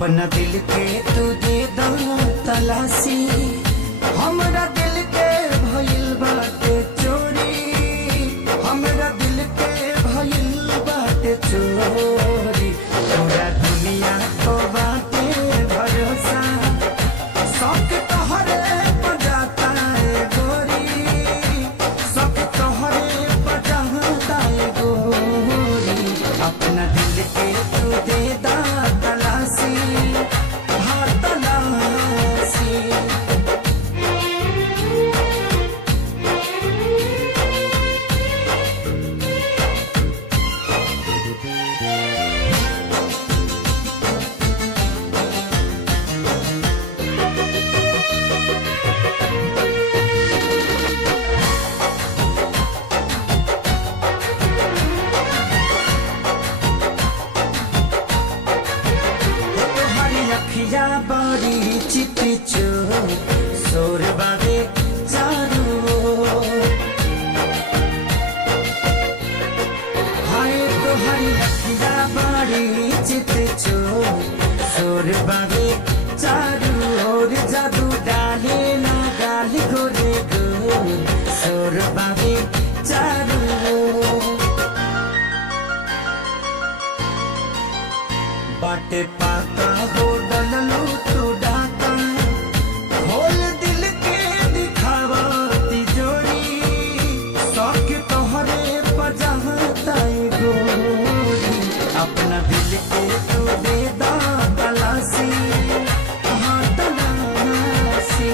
अपना दिल के तू दे दो तलाशी, हमरा दिल के भइल बाटे चोरी, हमरा दिल के भइल बाटे चोरी। पूरा दुनिया को बाटे भरोसा, सब तोहरे पर जाता है गोरी, सब तोहरे पर जाता है गोरी। अपना दिल के तू दे दा तलाशी, हाँ तलाशी। अखिया बड़ी चिट्टी चोर सोर बाबे चारू ओर। हाय तोहरी अखिया बड़ी चिट्टी चोर सोर बाबे चारू ओर। जादू डाले ना गाल गोरे गोर सोर बाबे चारू ओर। बाटे पाता हो डललो तो डाका, खोल दिल के दिखावा तिजोरी, शौक तोहरे पजाता गोरी। अपना दिल के तू दे दा तलाशी, हाँ तलाशी।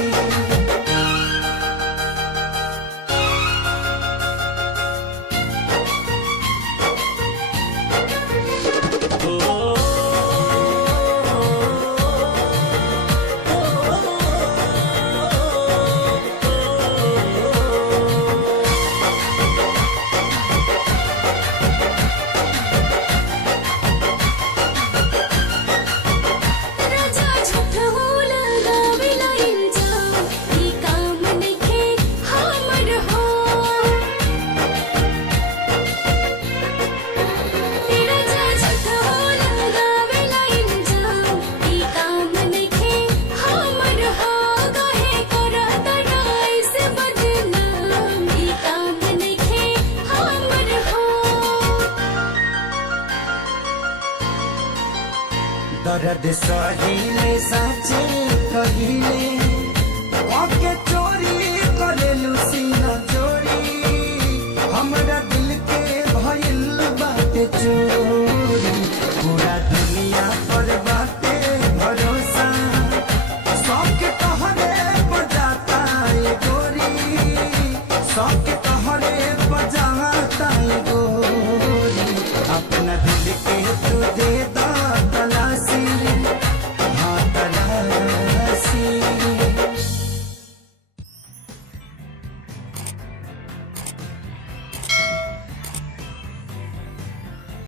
दर्द सहिले साचे कहिले